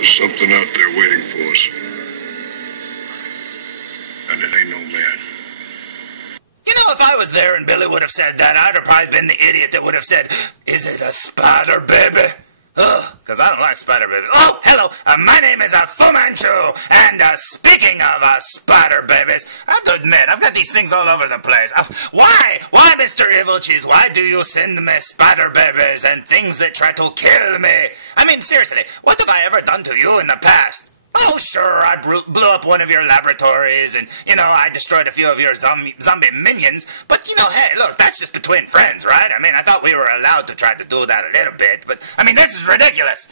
There's something out there waiting for us. And it ain't no man. You know, if I was there and Billy would have said that, I'd have probably been the idiot that would have said, "Is it a spider baby?" Ugh, because I don't like spider babies. Oh, hello, my name is Fu Manchu, and speaking of spider babies, I have to admit, I've got these things all over the place. Why, Mr. Evilcheese, why do you send me spider babies and things that try to kill me? I mean, seriously, what have I ever done to you in the past? Oh, sure, I blew up one of your laboratories, and, you know, I destroyed a few of your zombie minions, but, you know, hey, look, that's just between friends, right? I mean, I thought we were allowed to try to do that a little bit, but, I mean, this is ridiculous.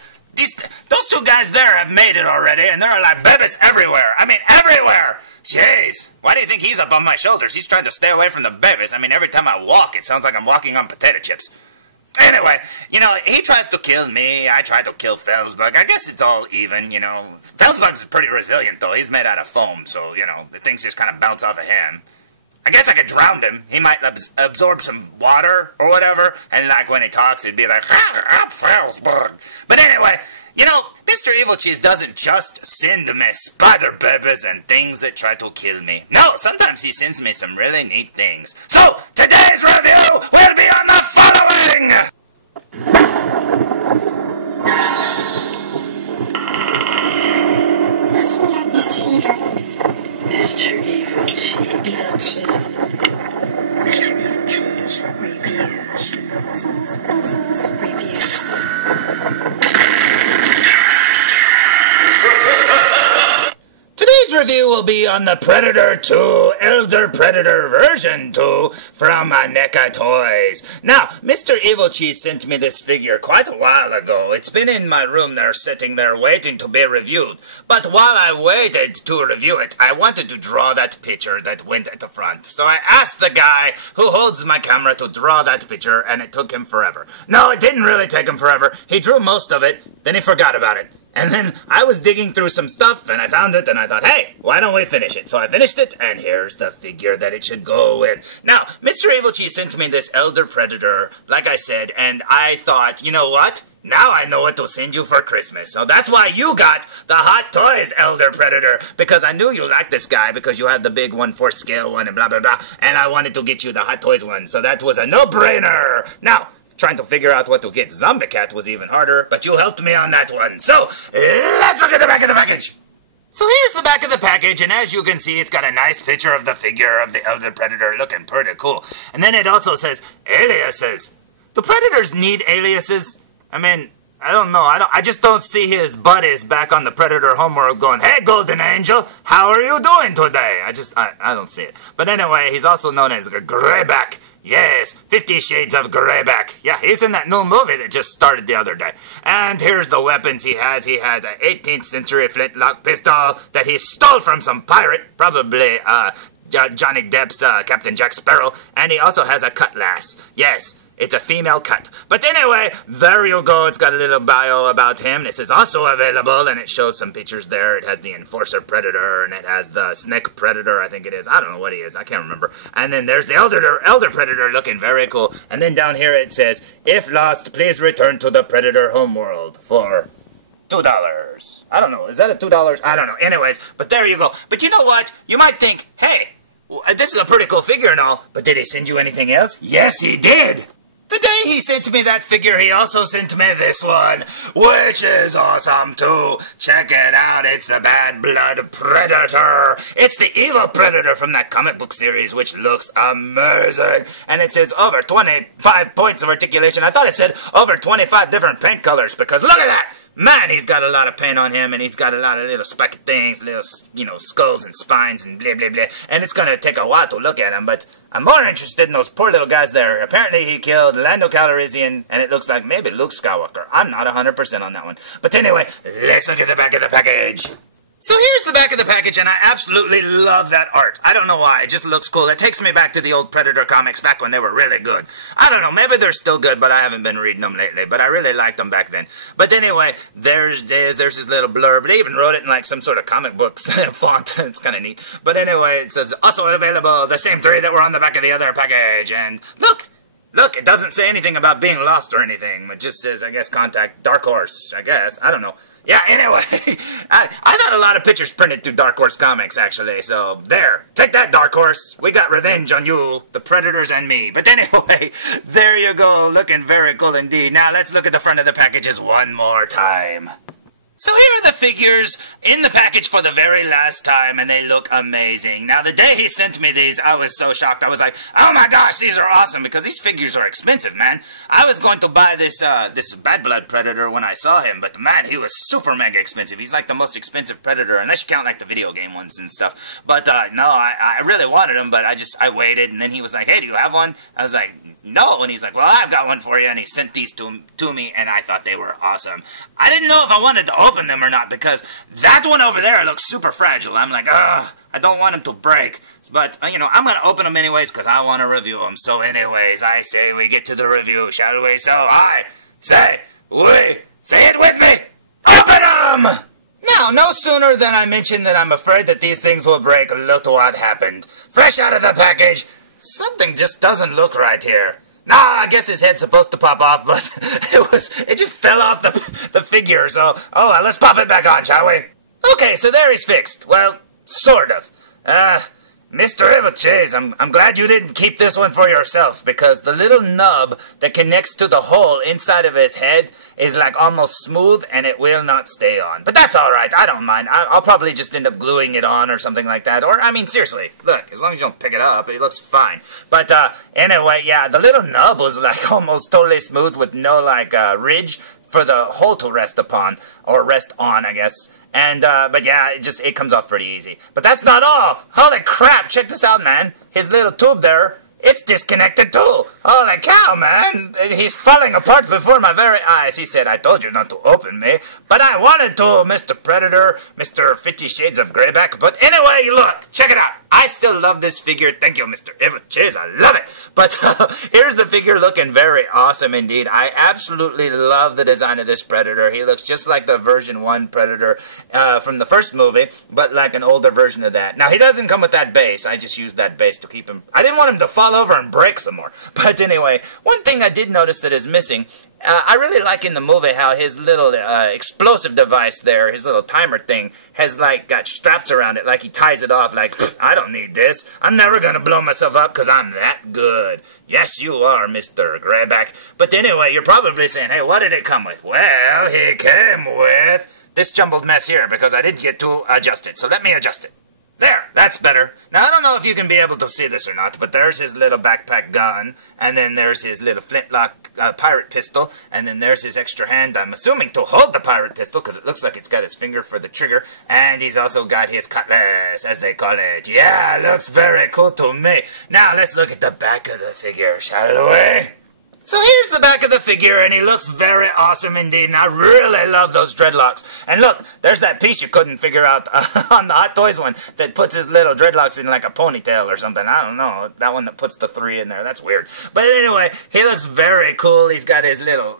Those two guys there have made it already, and there are, like, babies everywhere. I mean, everywhere! Jeez, why do you think he's up on my shoulders? He's trying to stay away from the babies. I mean, every time I walk, it sounds like I'm walking on potato chips. Anyway, you know, he tries to kill me, I try to kill felzbug. I guess it's all even, you know. Felzbug's pretty resilient, though. He's made out of foam, so, you know, the things just kind of bounce off of him. I guess I could drown him. He might absorb some water or whatever, and, like, when he talks, he'd be like, I'm felzbug. But anyway, you know, Mr. Evilcheese doesn't just send me spider babies and things that try to kill me. No, sometimes he sends me some really neat things. So, today's review will be on the following! Mr. Evilcheese reviews. Today's review will be on the Predator 2, Elder Predator version 2 from NECA Toys. Now, Mr. Evilcheese sent me this figure quite a while ago. It's been in my room there, sitting there, waiting to be reviewed. But while I waited to review it, I wanted to draw that picture that went at the front. So I asked the guy who holds my camera to draw that picture, and it took him forever. No, it didn't really take him forever. He drew most of it, then he forgot about it. And then I was digging through some stuff, and I found it, and I thought, hey, why don't we finish it? So I finished it, and here's the figure that it should go with. Now, Mr. Evilcheese sent me this Elder Predator, like I said, and I thought, you know what? Now I know what to send you for Christmas. So that's why you got the Hot Toys Elder Predator, because I knew you liked this guy, because you have the big 1/4 scale one, and blah, blah, blah, and I wanted to get you the Hot Toys one, so that was a no-brainer. Now, trying to figure out what to get Zombie Cat was even harder, but you helped me on that one. So, let's look at the back of the package. So here's the back of the package, and as you can see, it's got a nice picture of the figure of the Elder Predator looking pretty cool. And then it also says, aliases. Do Predators need aliases? I mean, I don't know. I just don't see his buddies back on the Predator homeworld going, "Hey, Golden Angel, how are you doing today?" I don't see it. But anyway, he's also known as a Greyback. Yes, 50 Shades of Greyback. Yeah, he's in that new movie that just started the other day. And here's the weapons he has. He has an 18th century flintlock pistol that he stole from some pirate, probably Johnny Depp's Captain Jack Sparrow. And he also has a cutlass. Yes, it's a female cut. But anyway, there you go. It's got a little bio about him. This is also available, and it shows some pictures there. It has the Enforcer Predator, and it has the Snake Predator, I think it is. I don't know what he is. I can't remember. And then there's the Elder Predator looking very cool. And then down here it says, "If lost, please return to the Predator homeworld for $2. I don't know. Is that a $2? I don't know. Anyways, but there you go. But you know what? You might think, hey, this is a pretty cool figure and all, but did he send you anything else? Yes, he did. The day he sent me that figure, he also sent me this one, which is awesome too. Check it out, it's the Bad Blood Predator. It's the evil Predator from that comic book series, which looks amazing. And it says over 25 points of articulation. I thought it said over 25 different paint colors, because look at that. Man, he's got a lot of paint on him, and he's got a lot of little spiky things, little, you know, skulls and spines and blah, blah, blah. And it's going to take a while to look at him, but I'm more interested in those poor little guys there. Apparently he killed Lando Calrissian, and it looks like maybe Luke Skywalker. I'm not 100% on that one. But anyway, let's look at the back of the package. So here's the back of the package, and I absolutely love that art. I don't know why, it just looks cool. It takes me back to the old Predator comics back when they were really good. I don't know, maybe they're still good, but I haven't been reading them lately. But I really liked them back then. But anyway, there's his little blurb. They even wrote it in like some sort of comic book font. It's kind of neat. But anyway, it says, also available, the same three that were on the back of the other package. And look, Look, it doesn't say anything about being lost or anything. It just says, I guess, contact Dark Horse, I guess. I don't know. Yeah, anyway, I've had a lot of pictures printed through Dark Horse Comics, actually, so there. Take that, Dark Horse. We got revenge on you, the Predators and me. But anyway, there you go, looking very cool indeed. Now, let's look at the front of the packages one more time. So here are the figures in the package for the very last time, and they look amazing. Now, the day he sent me these, I was so shocked. I was like, oh my gosh, these are awesome, because these figures are expensive, man. I was going to buy this Bad Blood Predator when I saw him, but man, he was super mega expensive. He's like the most expensive Predator, unless you count like the video game ones and stuff. But no, I really wanted him, but I waited, and then he was like, hey, do you have one? I was like, no, and he's like, well, I've got one for you, and he sent these to me, and I thought they were awesome. I didn't know if I wanted to open them or not, because that one over there looks super fragile. I'm like, ugh, I don't want them to break, but, you know, I'm going to open them anyways, because I want to review them. So anyways, I say we get to the review, shall we? So I say it with me, open them! Now, no sooner than I mentioned that I'm afraid that these things will break, look what happened. Fresh out of the package. Something just doesn't look right here. Nah, I guess his head's supposed to pop off, but it just fell off the figure, so, oh, well, let's pop it back on, shall we? Okay, so there he's fixed. Well, sort of. Mr. Evilcheese, I'm glad you didn't keep this one for yourself, because the little nub that connects to the hole inside of his head is like almost smooth, and it will not stay on. But that's alright, I don't mind. I'll probably just end up gluing it on or something like that. Or, I mean, seriously, look, as long as you don't pick it up, it looks fine. But, anyway, yeah, the little nub was like almost totally smooth with no, like, ridge for the hole to rest upon, or rest on, I guess. And, but yeah, it comes off pretty easy. But that's not all! Holy crap, check this out, man! His little tube there, it's disconnected too! Holy cow, man! He's falling apart before my very eyes. He said, I told you not to open me, but I wanted to, Mr. Predator, Mr. 50 Shades of Greyback. But anyway, look, check it out. I still love this figure. Thank you, Mr. Evilcheese. I love it. But here's the figure looking very awesome indeed. I absolutely love the design of this Predator. He looks just like the version 1 Predator from the first movie, but like an older version of that. Now, he doesn't come with that base. I just used that base to keep him. I didn't want him to fall over and break some more. But anyway, one thing I did notice that is missing, I really like in the movie how his little explosive device there, his little timer thing, has like got straps around it, like he ties it off like, I don't need this. I'm never gonna blow myself up because I'm that good. Yes, you are, Mr. Greyback. But anyway, you're probably saying, hey, what did it come with? Well, he came with this jumbled mess here because I didn't get to adjust it. So let me adjust it. There, that's better. Now, I don't know if you can be able to see this or not, but there's his little backpack gun, and then there's his little flintlock pirate pistol, and then there's his extra hand, I'm assuming, to hold the pirate pistol, because it looks like it's got his finger for the trigger, and he's also got his cutlass, as they call it. Yeah, looks very cool to me. Now, let's look at the back of the figure, shall we? So here's the back of the figure, and he looks very awesome indeed, and I really love those dreadlocks. And look, there's that piece you couldn't figure out on the Hot Toys one that puts his little dreadlocks in like a ponytail or something. I don't know, that one that puts the 3 in there, that's weird. But anyway, he looks very cool. He's got his little,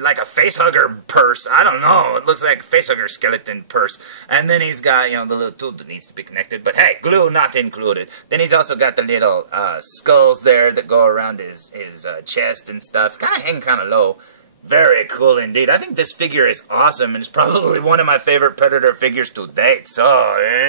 like a facehugger purse. I don't know, it looks like a facehugger skeleton purse. And then he's got, you know, the little tube that needs to be connected, but hey, glue not included. Then he's also got the little skulls there that go around his chest and stuff. It's kind of hanging kind of low. Very cool indeed. I think this figure is awesome, and it's probably one of my favorite Predator figures to date. So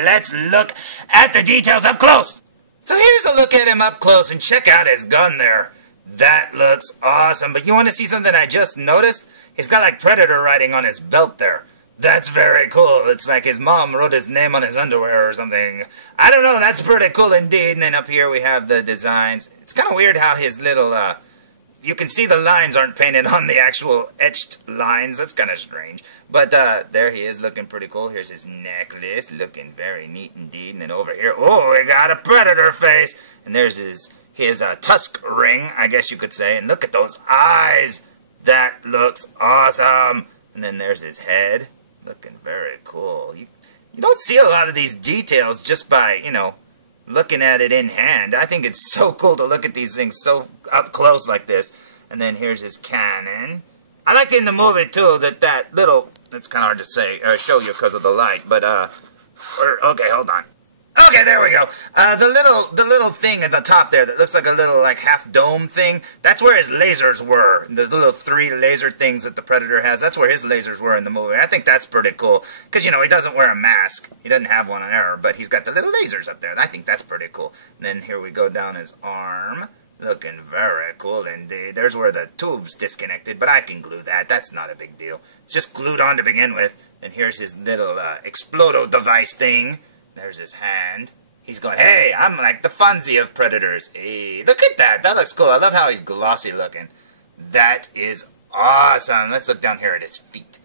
let's look at the details up close. So here's a look at him up close, and check out his gun there. That looks awesome. But you want to see something I just noticed? He's got like Predator writing on his belt there. That's very cool. It's like his mom wrote his name on his underwear or something. I don't know, that's pretty cool indeed. And then up here we have the designs. It's kind of weird how his little, you can see the lines aren't painted on the actual etched lines. That's kind of strange. But there he is looking pretty cool. Here's his necklace looking very neat indeed. And then over here, oh, we got a Predator face. And there's his tusk ring, I guess you could say. And look at those eyes. That looks awesome. And then there's his head looking very cool. You don't see a lot of these details just by, you know, looking at it in hand. I think it's so cool to look at these things so up close like this. And then here's his cannon. I liked in the movie too that little, it's kind of hard to say, show you because of the light, but okay, hold on. Okay, there we go. The little thing at the top there that looks like a little like half dome thing, that's where his lasers were. The little 3 laser things that the Predator has, that's where his lasers were in the movie. I think that's pretty cool. Because, you know, he doesn't wear a mask. He doesn't have one there, but he's got the little lasers up there. I think that's pretty cool. And then here we go down his arm. Looking very cool indeed. There's where the tube's disconnected, but I can glue that. That's not a big deal. It's just glued on to begin with. And here's his little explodo device thing. There's his hand. He's going, hey, I'm like the Fonzie of Predators. Hey, look at that. That looks cool. I love how he's glossy looking. That is awesome. Let's look down here at his feet.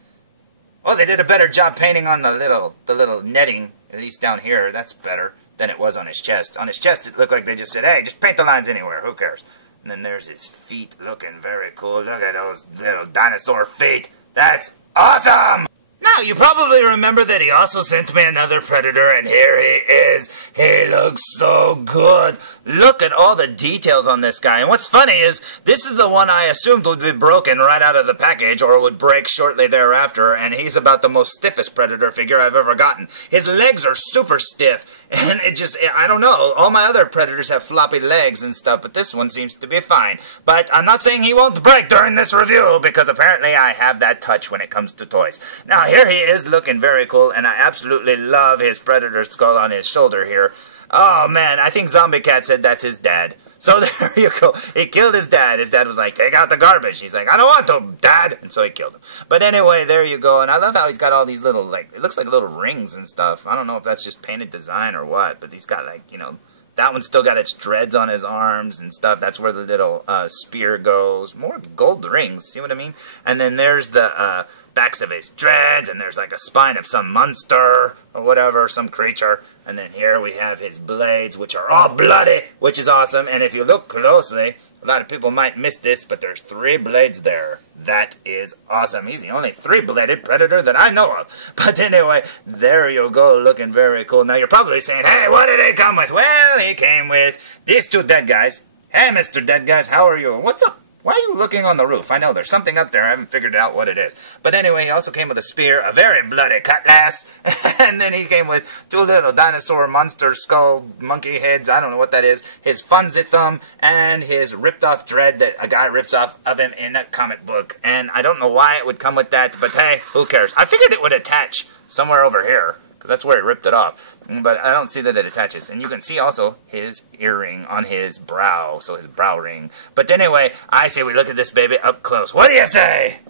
Oh, they did a better job painting on the little netting, at least down here. That's better than it was on his chest. On his chest, it looked like they just said, hey, just paint the lines anywhere. Who cares? And then there's his feet looking very cool. Look at those little dinosaur feet. That's awesome! Now, you probably remember that he also sent me another Predator, and here he is. He looks so good. Look at all the details on this guy. And what's funny is, this is the one I assumed would be broken right out of the package, or would break shortly thereafter, and he's about the most stiffest Predator figure I've ever gotten. His legs are super stiff. And it just, I don't know, all my other Predators have floppy legs and stuff, but this one seems to be fine. But I'm not saying he won't break during this review, because apparently I have that touch when it comes to toys. Now, here he is looking very cool, and I absolutely love his Predator skull on his shoulder here. Oh, man, I think Zombie Cat said that's his dad. So there you go. He killed his dad. His dad was like, take out the garbage. He's like, I don't want to, Dad. And so he killed him. But anyway, there you go. And I love how he's got all these little, like, it looks like little rings and stuff. I don't know if that's just painted design or what, but he's got, like, you know, that one's still got its dreads on his arms and stuff. That's where the little spear goes. More gold rings. See what I mean? And then there's the backs of his dreads, and there's like a spine of some monster or whatever, some creature. And then here we have his blades, which are all bloody, which is awesome. And if you look closely, a lot of people might miss this, but there's 3 blades there. That is awesome. He's the only 3-bladed Predator that I know of. But anyway, there you go, looking very cool. Now you're probably saying, hey, what did he come with? Well, he came with these 2 dead guys. Hey, Mr. Dead Guys, how are you? What's up? Why are you looking on the roof? I know there's something up there. I haven't figured out what it is. But anyway, he also came with a spear, a very bloody cutlass, and then he came with 2 little dinosaur monster skull monkey heads. I don't know what that is. His Fonzie thumb and his ripped-off dread that a guy rips off of him in a comic book. And I don't know why it would come with that, but hey, who cares? I figured it would attach somewhere over here, because that's where he ripped it off. But I don't see that it attaches. And you can see also his earring on his brow, so his brow ring. But anyway, I say we look at this baby up close. What do you say?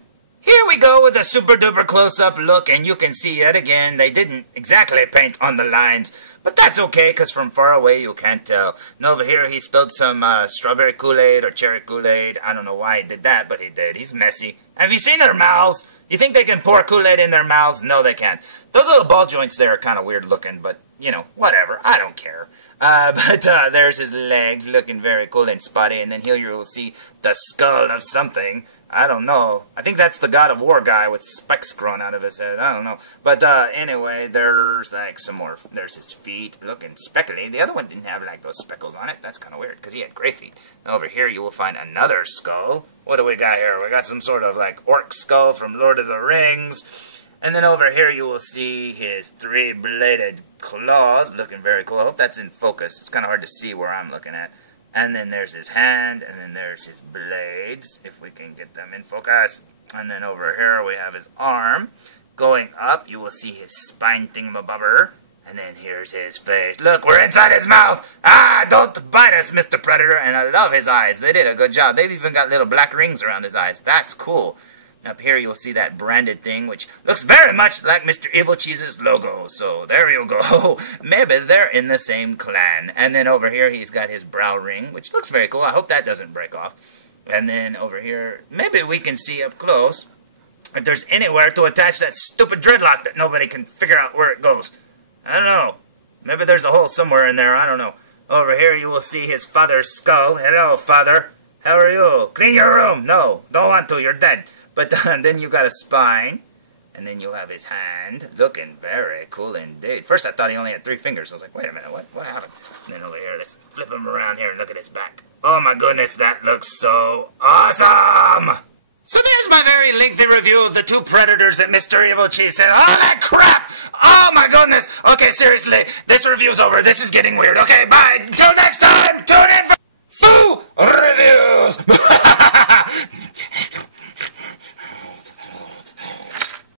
Here we go with a super duper close-up look, and you can see yet again, they didn't exactly paint on the lines. But that's okay, because from far away you can't tell. And over here he spilled some strawberry Kool-Aid or cherry Kool-Aid. I don't know why he did that, but he did. He's messy. Have you seen their mouths? You think they can pour Kool-Aid in their mouths? No, they can't. Those little ball joints there are kind of weird looking, but, you know, whatever. I don't care. But there's his legs looking very cool and spotty. And then here you will see the skull of something. I don't know. I think that's the God of War guy with spikes growing out of his head. I don't know. But anyway, there's like some more. There's his feet looking speckly. The other one didn't have like those speckles on it. That's kind of weird because he had gray feet. And over here you will find another skull. What do we got here? We got some sort of like orc skull from Lord of the Rings. And then over here you will see his 3-bladed claws looking very cool. I hope that's in focus. It's kind of hard to see where I'm looking at. And then there's his hand, and then there's his blades, if we can get them in focus. And then over here we have his arm. Going up, you will see his spine thingamabobber. And then here's his face. Look, we're inside his mouth! Ah, don't bite us, Mr. Predator! And I love his eyes. They did a good job. They've even got little black rings around his eyes. That's cool. Up here you'll see that branded thing, which looks very much like Mr. Evilcheese's logo. So there you go. Maybe they're in the same clan. And then over here he's got his brow ring, which looks very cool. I hope that doesn't break off. And then over here, maybe we can see up close if there's anywhere to attach that stupid dreadlock that nobody can figure out where it goes. I don't know. Maybe there's a hole somewhere in there. I don't know. Over here you will see his father's skull. Hello, father. How are you? Clean your room. No, don't want to. You're dead. But then you got a spine, and then you have his hand, looking very cool indeed. First I thought he only had 3 fingers. I was like, wait a minute, what happened? And then over here, let's flip him around here and look at his back. Oh my goodness, that looks so awesome! So there's my very lengthy review of the two Predators that Mr. Evilcheese said. Holy crap! Oh my goodness! Okay, seriously, this review's over. This is getting weird. Okay, bye! Until next time, tune in for